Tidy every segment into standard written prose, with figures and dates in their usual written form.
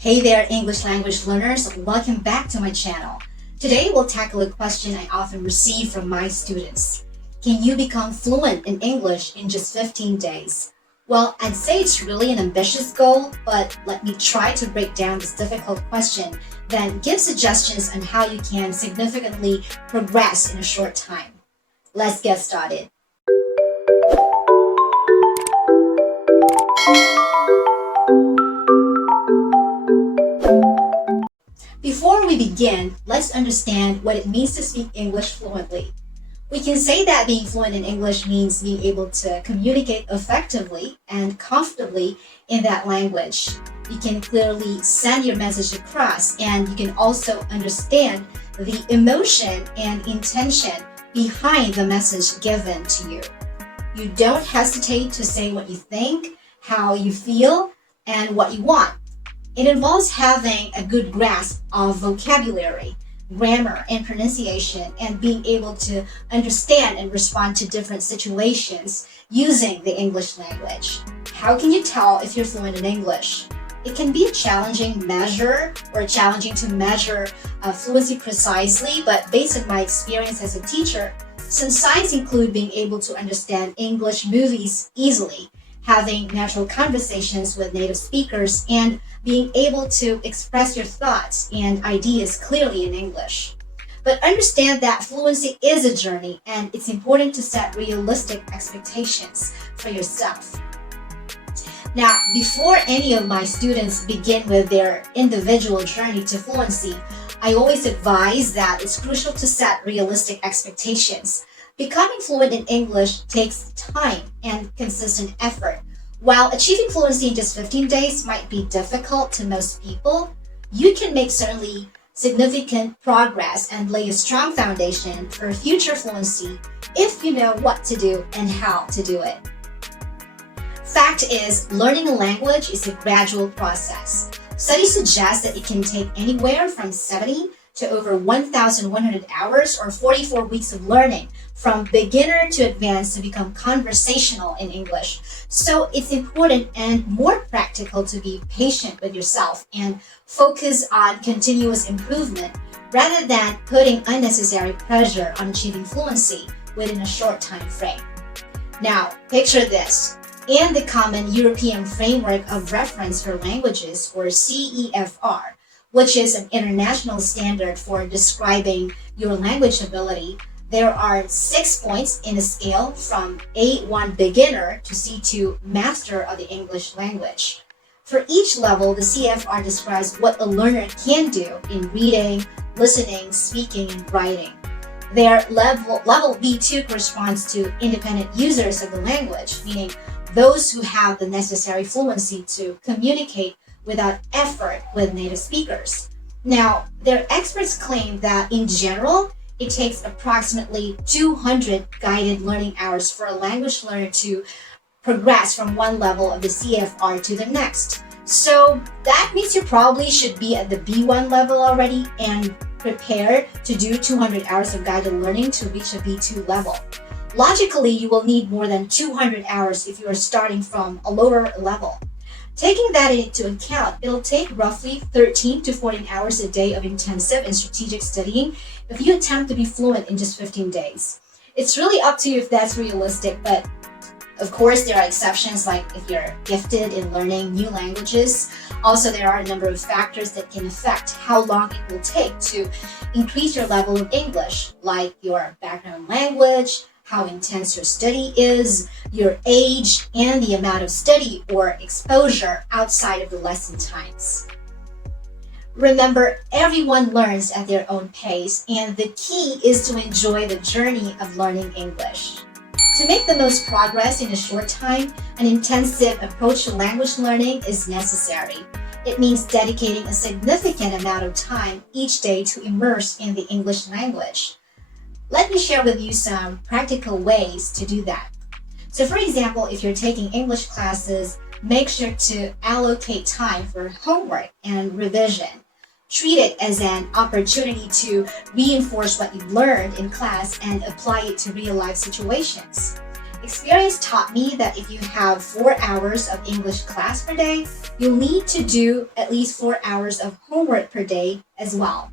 Hey there, English language learners. Welcome back to my channel. Today, we'll tackle a question I often receive from my students. Can you become fluent in English in just 15 days? Well, I'd say it's really an ambitious goal, but let me try to break down this difficult question, then give suggestions on how you can significantly progress in a short time. Let's get started. Before we begin, let's understand what it means to speak English fluently. We can say that being fluent in English means being able to communicate effectively and comfortably in that language. You can clearly send your message across, and you can also understand the emotion and intention behind the message given to you. You don't hesitate to say what you think, how you feel, and what you want. It involves having a good grasp of vocabulary, grammar, and pronunciation, and being able to understand and respond to different situations using the English language. How can you tell if you're fluent in English? It can be a challenging measure or challenging to measure fluency precisely, but based on my experience as a teacher, some signs include being able to understand English movies easily, having natural conversations with native speakers, and being able to express your thoughts and ideas clearly in English. But understand that fluency is a journey, and it's important to set realistic expectations for yourself. Now, before any of my students begin with their individual journey to fluency, I always advise that it's crucial to set realistic expectations. Becoming fluent in English takes time and consistent effort. While achieving fluency in just 15 days might be difficult to most people, you can make certainly significant progress and lay a strong foundation for future fluency if you know what to do and how to do it. Fact is, learning a language is a gradual process. Studies suggest that it can take anywhere from 70 to over 1,100 hours or 44 weeks of learning from beginner to advanced to become conversational in English. So it's important and more practical to be patient with yourself and focus on continuous improvement rather than putting unnecessary pressure on achieving fluency within a short time frame. Now, picture this. In the Common European Framework of Reference for Languages, or CEFR, which is an international standard for describing your language ability, there are 6 points in a scale from A1 beginner to C2 master of the English language. For each level, the CFR describes what a learner can do in reading, listening, speaking, and writing. Their level B2 corresponds to independent users of the language, meaning those who have the necessary fluency to communicate without effort with native speakers. Now, their experts claim that in general, it takes approximately 200 guided learning hours for a language learner to progress from one level of the CFR to the next. So that means you probably should be at the B1 level already and prepare to do 200 hours of guided learning to reach a B2 level. Logically, you will need more than 200 hours if you are starting from a lower level. Taking that into account, it'll take roughly 13 to 14 hours a day of intensive and strategic studying if you attempt to be fluent in just 15 days. It's really up to you if that's realistic, but of course there are exceptions, like if you're gifted in learning new languages. Also, there are a number of factors that can affect how long it will take to increase your level of English, like your background language, how intense your study is, your age, and the amount of study or exposure outside of the lesson times. Remember, everyone learns at their own pace, and the key is to enjoy the journey of learning English. To make the most progress in a short time, an intensive approach to language learning is necessary. It means dedicating a significant amount of time each day to immerse in the English language. Let me share with you some practical ways to do that. So for example, if you're taking English classes, make sure to allocate time for homework and revision. Treat it as an opportunity to reinforce what you've learned in class and apply it to real-life situations. Experience taught me that if you have 4 hours of English class per day, you'll need to do at least 4 hours of homework per day as well.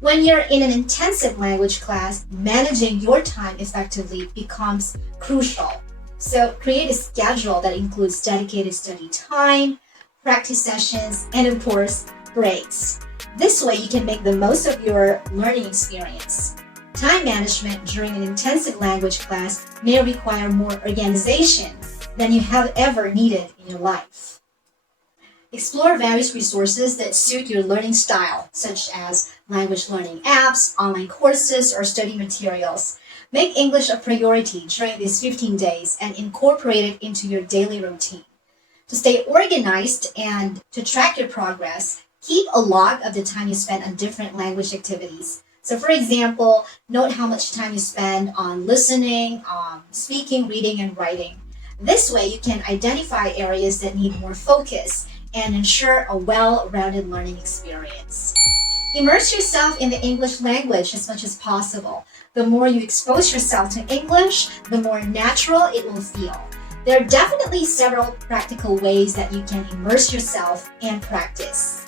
When you're in an intensive language class, managing your time effectively becomes crucial. So create a schedule that includes dedicated study time, practice sessions, and of course, breaks. This way you can make the most of your learning experience. Time management during an intensive language class may require more organization than you have ever needed in your life. Explore various resources that suit your learning style, such as language learning apps, online courses, or study materials. Make English a priority during these 15 days and incorporate it into your daily routine. To stay organized and to track your progress, keep a log of the time you spend on different language activities. So for example, note how much time you spend on listening, speaking, reading, and writing. This way you can identify areas that need more focus and ensure a well-rounded learning experience. Immerse yourself in the English language as much as possible. The more you expose yourself to English, the more natural it will feel. There are definitely several practical ways that you can immerse yourself and practice.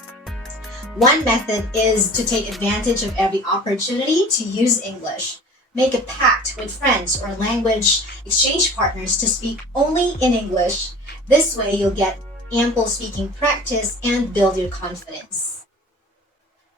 One method is to take advantage of every opportunity to use English. Make a pact with friends or language exchange partners to speak only in English. This way you'll get ample speaking practice and build your confidence.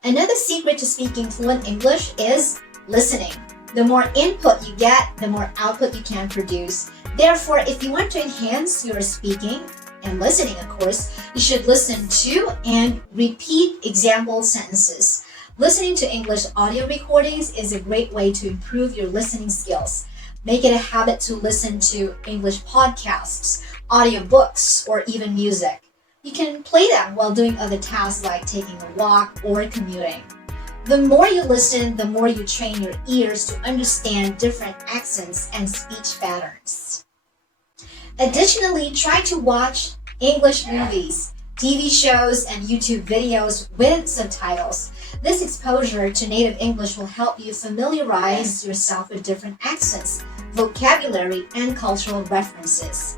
Another secret to speaking fluent English is listening. The more input you get, the more output you can produce. Therefore, if you want to enhance your speaking and listening, of course, you should listen to and repeat example sentences. Listening to English audio recordings is a great way to improve your listening skills. Make it a habit to listen to English podcasts, audiobooks, or even music. You can play them while doing other tasks like taking a walk or commuting. The more you listen, the more you train your ears to understand different accents and speech patterns. Additionally, try to watch English movies, TV shows, and YouTube videos with subtitles. This exposure to native English will help you familiarize yourself with different accents, vocabulary, and cultural references.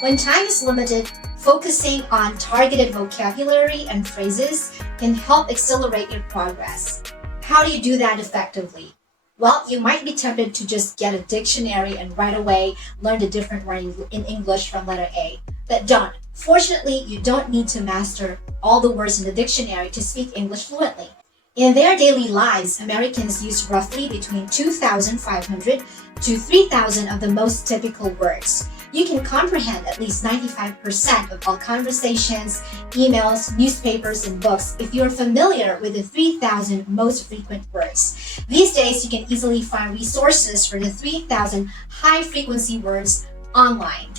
When time is limited, focusing on targeted vocabulary and phrases can help accelerate your progress. How do you do that effectively? Well, you might be tempted to just get a dictionary and right away learn the different wording in English from letter A. But don't. Fortunately, you don't need to master all the words in the dictionary to speak English fluently. In their daily lives, Americans use roughly between 2,500 to 3,000 of the most typical words. You can comprehend at least 95% of all conversations, emails, newspapers, and books if you're familiar with the 3,000 most frequent words. These days, you can easily find resources for the 3,000 high-frequency words online.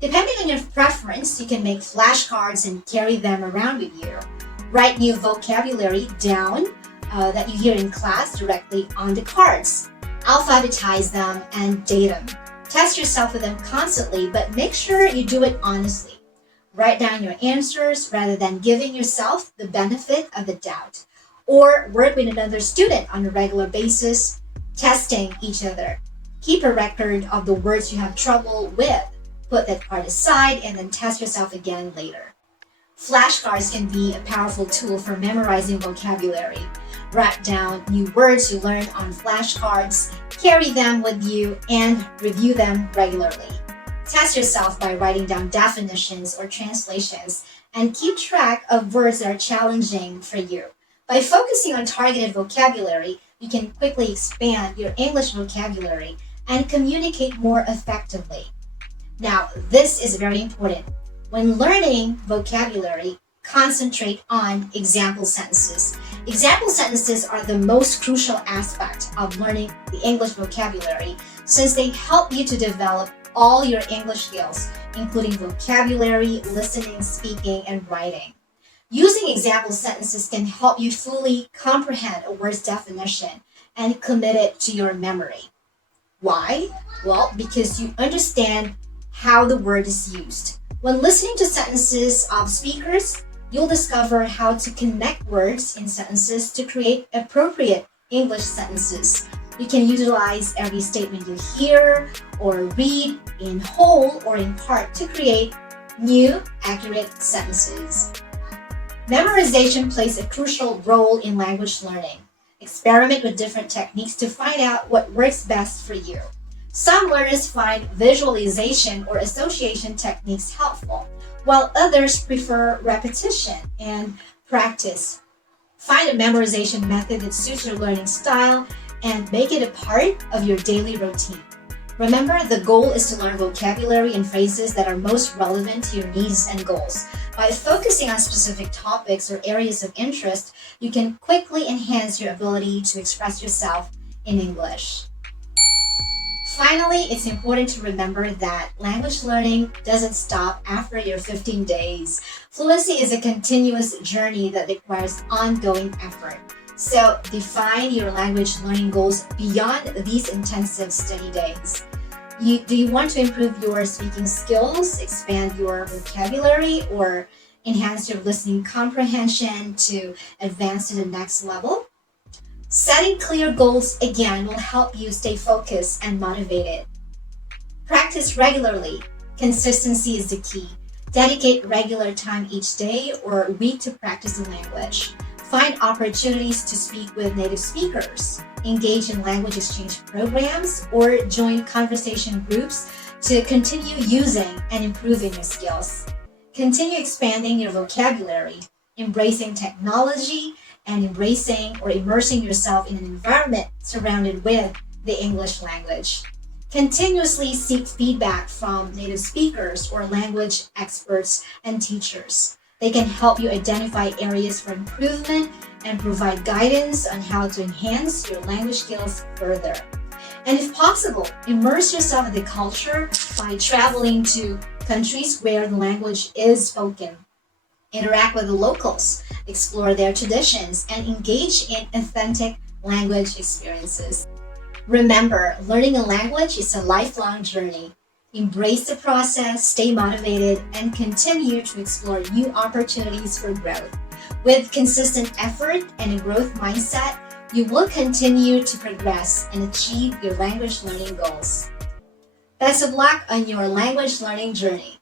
Depending on your preference, you can make flashcards and carry them around with you. Write new vocabulary down that you hear in class directly on the cards. Alphabetize them and date them. Test yourself with them constantly, but make sure you do it honestly. Write down your answers rather than giving yourself the benefit of the doubt. Or work with another student on a regular basis, testing each other. Keep a record of the words you have trouble with. Put that part aside and then test yourself again later. Flashcards can be a powerful tool for memorizing vocabulary. Write down new words you learned on flashcards, carry them with you, and review them regularly. Test yourself by writing down definitions or translations, and keep track of words that are challenging for you. By focusing on targeted vocabulary, you can quickly expand your English vocabulary and communicate more effectively. Now, this is very important. When learning vocabulary, concentrate on example sentences. Example sentences are the most crucial aspect of learning the English vocabulary since they help you to develop all your English skills, including vocabulary, listening, speaking, and writing. Using example sentences can help you fully comprehend a word's definition and commit it to your memory. Why? Well, because you understand how the word is used. When listening to sentences of speakers, you'll discover how to connect words in sentences to create appropriate English sentences. You can utilize every statement you hear or read in whole or in part to create new, accurate sentences. Memorization plays a crucial role in language learning. Experiment with different techniques to find out what works best for you. Some learners find visualization or association techniques helpful, while others prefer repetition and practice. Find a memorization method that suits your learning style and make it a part of your daily routine. Remember, the goal is to learn vocabulary and phrases that are most relevant to your needs and goals. By focusing on specific topics or areas of interest, you can quickly enhance your ability to express yourself in English. Finally, it's important to remember that language learning doesn't stop after your 15 days. Fluency is a continuous journey that requires ongoing effort. So define your language learning goals beyond these intensive study days. Do you want to improve your speaking skills, expand your vocabulary, or enhance your listening comprehension to advance to the next level? Setting clear goals again will help you stay focused and motivated. Practice regularly. Consistency is the key. Dedicate regular time each day or week to practice the language. Find opportunities to speak with native speakers. Engage in language exchange programs or join conversation groups to continue using and improving your skills. Continue expanding your vocabulary, embracing technology, and embracing or immersing yourself in an environment surrounded with the English language. Continuously seek feedback from native speakers or language experts and teachers. They can help you identify areas for improvement and provide guidance on how to enhance your language skills further. And if possible, immerse yourself in the culture by traveling to countries where the language is spoken. Interact with the locals, explore their traditions, and engage in authentic language experiences. Remember, learning a language is a lifelong journey. Embrace the process, stay motivated, and continue to explore new opportunities for growth. With consistent effort and a growth mindset, you will continue to progress and achieve your language learning goals. Best of luck on your language learning journey.